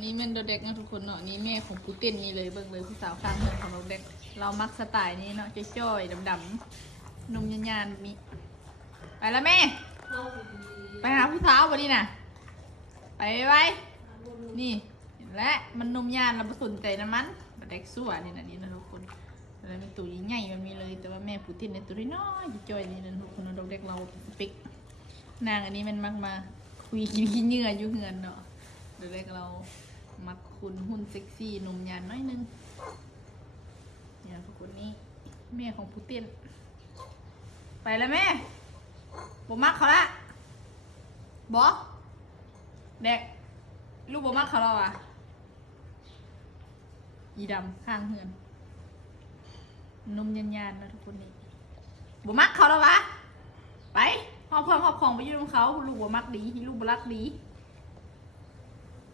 นนี้เมนโดเด็กนะทุกคนเนาะนี่แม่ของปูเต้นนี่เลยเบิ่งเลยผู้สาวข้างเมืองของโดเด็กเรามักสไตล์นี้เนาะจ้อยๆดำๆนมยานๆมีไปแล้วแม่ไปหาผู้สาววันนี้น่ะไปไว้นี่และมันนมยานเราไม่สนใจนะมันเด็กสั่วนี่นะนี่นะทุกคนแล้วมีตัวใหญ่มันมีเลยแต่ว่าแม่ปูเต้นในตัวน้อยจ้อยนี่นะทุกคนโดเด็กเราปิกนางอันนี้มันมักมาคุยกินเหงื่ออยู่เหือนเนาะโดเด็กเรามักคุณหุ่นเซ็กซี่นมยานน้อยนึงเนี่ยทุกคนนี้แม่ของปูเต้นไปแล้วแม่บ่มักเขาละบอเด็กลูกบ่มักเขาแล้วอ่ะอีดำข้างเหือนนมยานๆนะทุกคนนี้บ่มักเขาแล้ววะไปหอบเพื่อนหอบของไปยืมเขาลูกบ่มักดีลูกบ่รักดี